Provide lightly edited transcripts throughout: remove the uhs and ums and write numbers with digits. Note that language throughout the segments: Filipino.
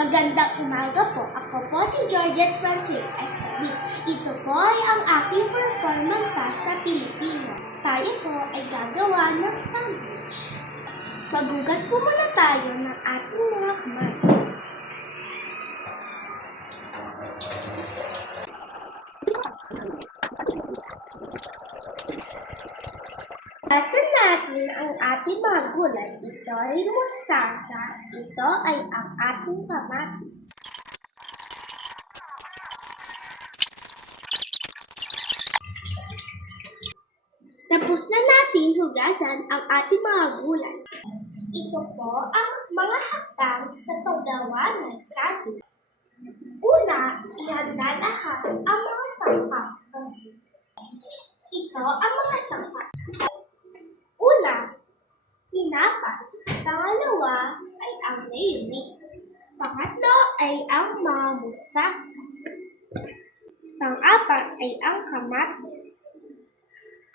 Magandang umaga po. Ako po si Georgette Francine SB. Ito po ay ang aking performance pa sa Pilipino. Tayo po ay gagawa ng sandwich. Maghugas po muna tayo ng ating mga kamay. Lasan natin ang ating mga gulay. Ito ay mustasa. Ito ay ang ating kamatis. Tapos na natin hugasan ang ating mga gulay. Ito po ang mga hakbang sa paggawa ng sandwich. Una, ihanda lahat ang mga sangkap. Ito ang mga sangkap. Una, tinapay. Pangalawa ay ang mayonnaise. Pangatlo ay ang mga mustasa. Pang-apat ay ang kamatis.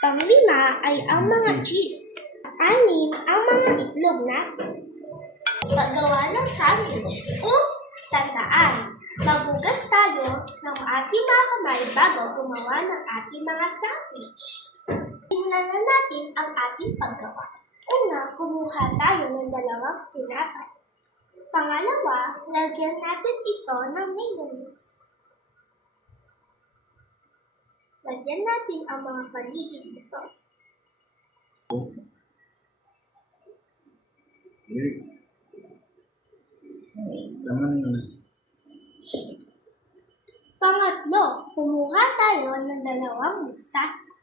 Panglima ay ang mga cheese. Anim ang mga itlog natin. Paggawa ng sandwich. Oops! Tandaan, maghugas tayo ng ating mga kamay bago gumawa ng ating mga sandwich. Simulan na natin ang ating paggawa. Una, kumuha tayo ng 2 tinapay. Pangalawa, lagyan natin ito ng mayonnaise. Lagyan natin ang mga paligid nito. Pangatlo, kumuha tayo ng 2 mustasa.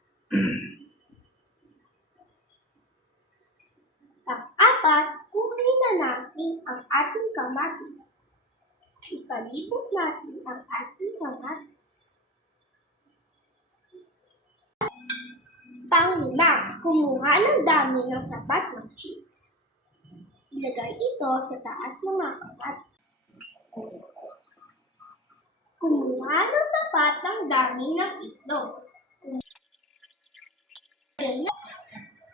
Pang-apat, kunin na natin ang ating kamatis. Ipalibot natin ang ating kamatis. Pang-5, kumuha ng dami ng sapat ng cheese. Ilagay ito sa taas ng mga kamatis. Kumuha ng sapat ng dami ng itlog.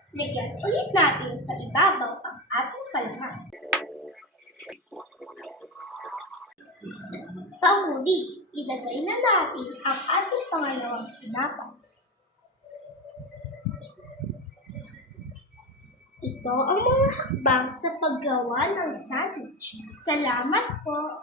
Lagyan ulit natin sa ibabaw ang ating palaman. Panghuli, ilagay na natin ang ating pangalawang tinapay. Ito ang mga hakbang sa paggawa ng sandwich. Salamat po!